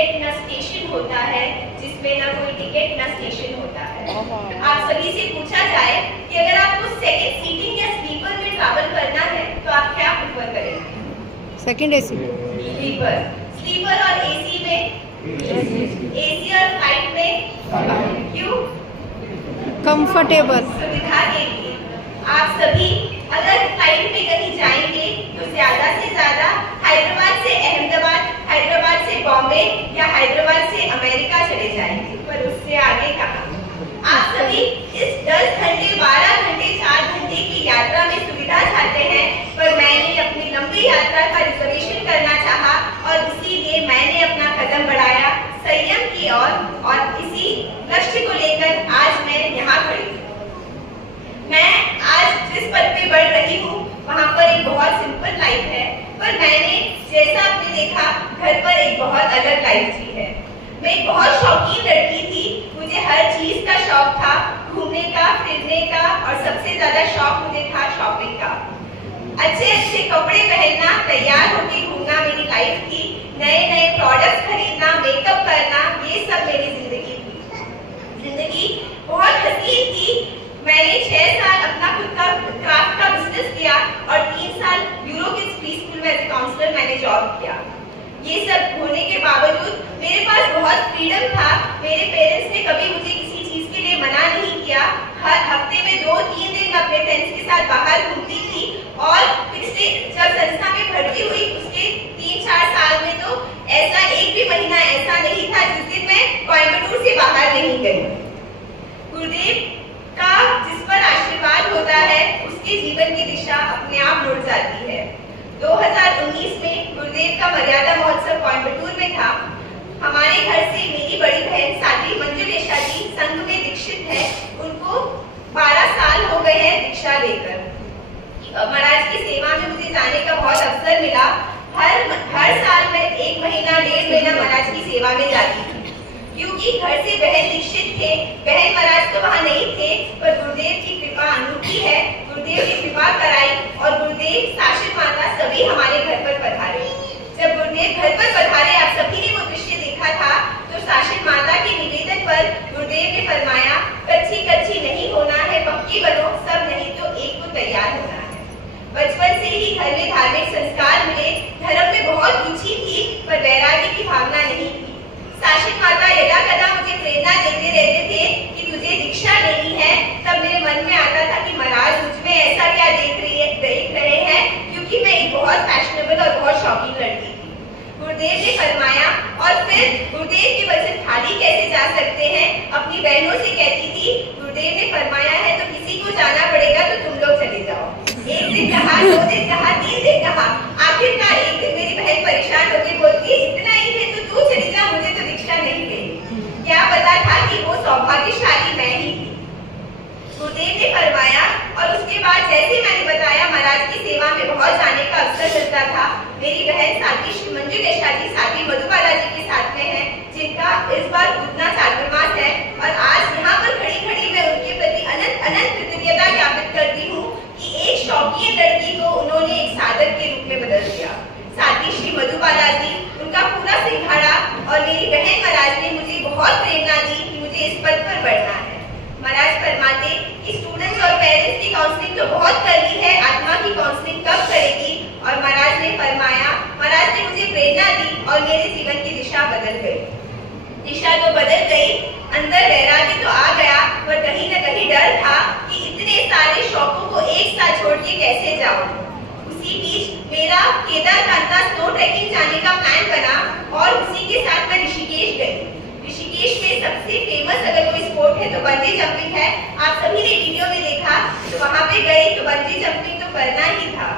Ticket न station होता है, जिसमें ना कोई टिकट न स्टेशन होता है। आप सभी से पूछा जाए कि अगर आपको सेकंड सीटिंग या स्लीपर में ट्रैवल करना है तो आप क्या प्रेफर करेंगे? Second AC. स्लीपर। स्लीपर और एसी में? एसी और फ्लाइट में क्यों? कंफर्टेबल। सुविधा के लिए। आप सभी अगर फ्लाइट में कहीं जाएंगे तो ज्यादा से ज्यादा हैदराबाद से अहमदाबाद, हैदराबाद से बॉम्बे या हैदराबाद से अमेरिका चले जाएंगे, पर उससे आगे कहाँ? आप सभी इस 10 घंटे, 12 घंटे, 4 घंटे की यात्रा में सुविधा चाहते हैं, पर मैंने अपनी लंबी यात्रा का रिजर्वेशन करना चाहा और इसीलिए मैंने अपना कदम बढ़ाया संयम की ओर और इसी लक्ष्य को लेकर आज मैं यहाँ खड़ी हूँ। मैं आज जिस पद पे बढ़ रही हूँ वहाँ पर एक बहुत सिंपल लाइफ है, पर मैंने जैसा आपने देखा घर पर एक बहुत अलग लाइफ जी है। मैं एक बहुत शौकीन लड़की थी, मुझे हर चीज का शौक था, घूमने का, फिरने का और सबसे ज्यादा शौक मुझे था शॉपिंग का। अच्छे अच्छे कपड़े पहनना, तैयार होकर घूमना मेरी लाइफ थी। नए नए प्रोडक्ट्स खरीदना, मेकअप करना, ये सब मेरी जिंदगी थी। जिंदगी बहुत हसीन थी। मैंने 6 साल अपना खुद का क्राफ्ट का बिजनेस किया और 3 साल यूरो किड्स प्री स्कूल में एज काउंसलर मैंने जॉब किया। ये सब होने के बावजूद मेरे पास बहुत फ्रीडम था। मेरे पेरेंट्स ने कभी मुझे किसी चीज के लिए मना नहीं किया। हर हफ्ते में 2-3 दिन मैं अपने फ्रेंड्स के साथ बाहर घूमती थी और पिछले जब संस्था में भर्ती हुई उसके 3-4 साल में तो ऐसा एक भी महीना ऐसा नहीं था जिस दिन मैं कोयम्बटूर से बाहर नहीं गई। गुरुदेव का जिस पर आशीर्वाद होता है उसके जीवन की दिशा अपने आप मुड़ जाती है। 2019 में गुरुदेव का मर्यादा महोत्सव कोयम्बटूर में था। हमारे घर से मेरी बड़ी बहन साध्वी मंजुलेशा जी संघ में दीक्षित है। उनको 12 साल हो गए हैं दीक्षा लेकर। महाराज की सेवा में मुझे जाने का बहुत अवसर मिला। हर साल मैं 1 महीना 1.5 महीना महाराज की सेवा में जाती थी, क्योंकि घर से बहन दीक्षित थे। बहन महाराज तो वहाँ नहीं थे, पर गुरुदेव की कृपा अनूठी है। गुरुदेव ने कृपा कराई और गुरुदेव साशित माता सभी हमारे घर पर पधारे। जब गुरुदेव घर पर पधारे, आप सभी ने वो दृश्य देखा था, तो साशित माता के निवेदन पर गुरुदेव ने फरमाया, कच्ची कच्ची नहीं होना है, पक्की बनो, सब नहीं तो एक को तैयार होना है। बचपन से ही घर में धार्मिक संस्कार मिले। धर्म में बहुत रुचि थी, पर वैराग्य की भावना नहीं थी। साशित माता यदा कदा मुझे प्रेरणा देते रहते थे कि तुझे दीक्षा लेनी है। तब मेरे मन में आता था कि महाराज मुझ में ऐसा क्या देख रहे हैं, क्योंकि मैं एक बहुत फैशनेबल और बहुत शौकीन लड़की थी। गुरुदेव ने फरमाया और फिर गुरुदेव के वचन खाली कैसे जा सकते हैं। अपनी बहनों से कहती थी, गुरुदेव ने फरमाया है तो किसी को जाना पड़ेगा, तो तुम लोग चले जाओ। 1 दिन कहा, 2 दिन कहा, 3 दिन कहा, आखिरकार एक दिन मेरी बहन परेशान होकर बोलती है, इतना ही है तो तू चली जा, मुझे तो दीक्षा नहीं देनी। क्या पता था कि वो सौभाग्यशाली मैं ही थी। गुरुदेव ने फरमाया और उसके बाद जैसे मैंने बताया महाराज की सेवा में बहुत जाने का अवसर मिलता था। मेरी बहन साध्वी मंजुलेशा जी साध्वी मधुबाला जी के साथ में है, जिनका इस बार उतना चातुर्मास है और आज यहाँ पर खड़ी खड़ी मैं उनके प्रति अनंत अनंत कृतज्ञता ज्ञापित करती हूँ कि एक शौकीन लड़की को उन्होंने एक साधक के रूप में बदल दिया। साध्वी श्री मधुबाला जी, उनका पूरा सिंघाड़ा और मेरी बहन महाराज ने मुझे बहुत प्रेरणा दी कि मुझे इस पद पर बढ़ना है। महाराज फरमाते कि स्टूडेंट्स और पेरेंट्स की काउंसलिंग तो बहुत कर ली है, आत्मा की काउंसलिंग कब करेगी? और महाराज ने फरमाया, महाराज ने मुझे प्रेरणा दी और मेरे जीवन की दिशा बदल गई। दिशा तो बदल गई, अंदर वैराग्य तो आ गया, पर कहीं न कहीं डर था कि इतने सारे शौकों को एक साथ छोड़ के कैसे जाऊं। उसी बीच मेरा केदारनाथ का स्नो ट्रैकिंग जाने का प्लान बना और उसी के साथ मैं ऋषिकेश गई। ऋषिकेश में सबसे फेमस अगर कोई स्पोर्ट है तो बंजी जंपिंग है। आप सभी ने वीडियो में देखा, तो वहाँ पे गई तो बंजी जंपिंग तो करना ही था।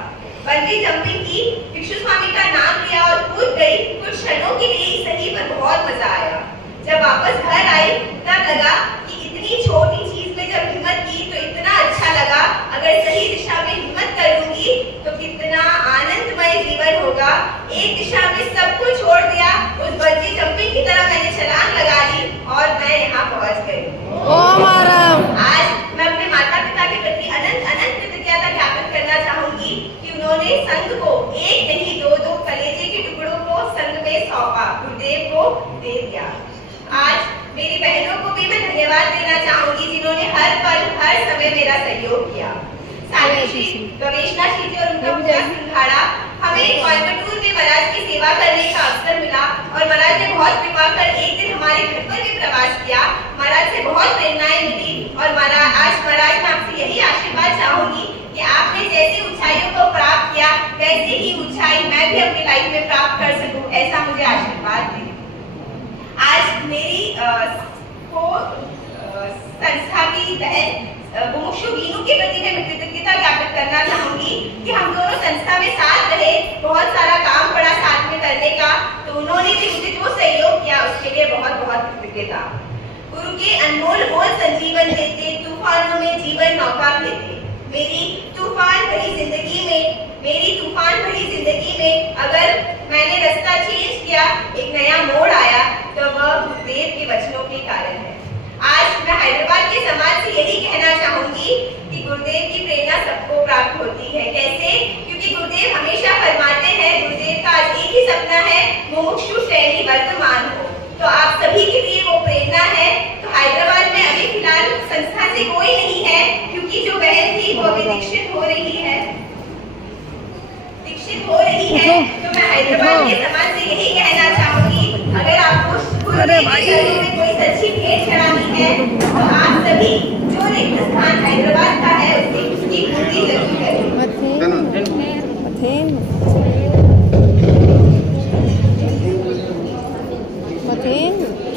बंजी जंपिंग की, भिक्षु स्वामी का नाम लिया और कूद गई। कुछ क्षणों के लिए ही सही, पर बहुत मजा आया। जब वापस घर आई तब लगा कि इतनी छोटी चीज में जब हिम्मत की तो इतना अच्छा लगा। अगर सही दिशा में हिम्मत करूंगी तो कितना आनंदमय जीवन होगा। एक दिशा में सब कुछ छोड़ दिया, उस बंजी जंपिंग की तरह मैंने छलांग लगा ली और मैं यहाँ पहुँच गई। आज मैं अपने माता पिता के प्रति अनंत अनंत कृतज्ञता ज्ञापित करना चाहूंगी कि उन्होंने संघ को एक नहीं 2-2 कलेजे के टुकड़ों को संघ में सौंपा, गुरुदेव को दे दिया। आज मेरी बहनों को भी मैं धन्यवाद देना चाहूंगी जिन्होंने हर पल हर समय मेरा सहयोग किया। सावित्री, गवेषणा श्री और उनका पूरा सिंघाड़ा, हमें कोयम्बटूर में महाराज की सेवा करने का अवसर मिला और महाराज ने बहुत कृपा कर एक दिन हमारे घर पर भी प्रवास किया। महाराज से बहुत प्रेरणाएं मिली और महाराज मैं आपसे यही आशीर्वाद चाहूंगी कि आपने जैसी ऊंचाइयों को प्राप्त किया वैसे ही ऊंचाई मैं भी अपनी लाइफ में प्राप्त कर सकूं, ऐसा मुझे आशीर्वाद दें। आज मेरी संस्था की बहन मुमुक्षु बीनू के प्रति मैं कृतज्ञता ज्ञापित करना चाहूंगी कि हम दोनों संस्था में साथ रहे, बहुत सारा काम पड़ा साथ में करने का, तो उन्होंने भी मुझे जो सहयोग किया उसके लिए बहुत बहुत कृतज्ञता। गुरु के अनमोल बोल संजीवन देते, तूफानों में जीवन नौका देते। मेरी तूफान भरी जिंदगी में अगर मैंने रास्ता चेंज किया, एक नया मोड़ आया, तो वह गुरुदेव के वचनों के कारण है। आज मैं हैदराबाद के समाज से यही कहना चाहूंगी कि गुरुदेव की प्रेरणा सबको प्राप्त होती है। कैसे? क्योंकि गुरुदेव हमेशा फरमाते हैं, गुरुदेव का आज एक ही सपना है, मुमुक्षु श्रेणी वर्तमान हो। तो आप सभी के लिए वो प्रेरणा है। तो हैदराबाद में अभी फिलहाल संस्था से कोई नहीं है, क्योंकि जो बहन थी वो अभी दीक्षित हो रही है। तो मैं हैदराबाद के समाज से यही कहना चाहूंगी, अगर आपको कोई सच्ची भेंट चढ़ानी है तो आप सभी जो रिक्त स्थान हैदराबाद का है उसकी पूर्ति जरूर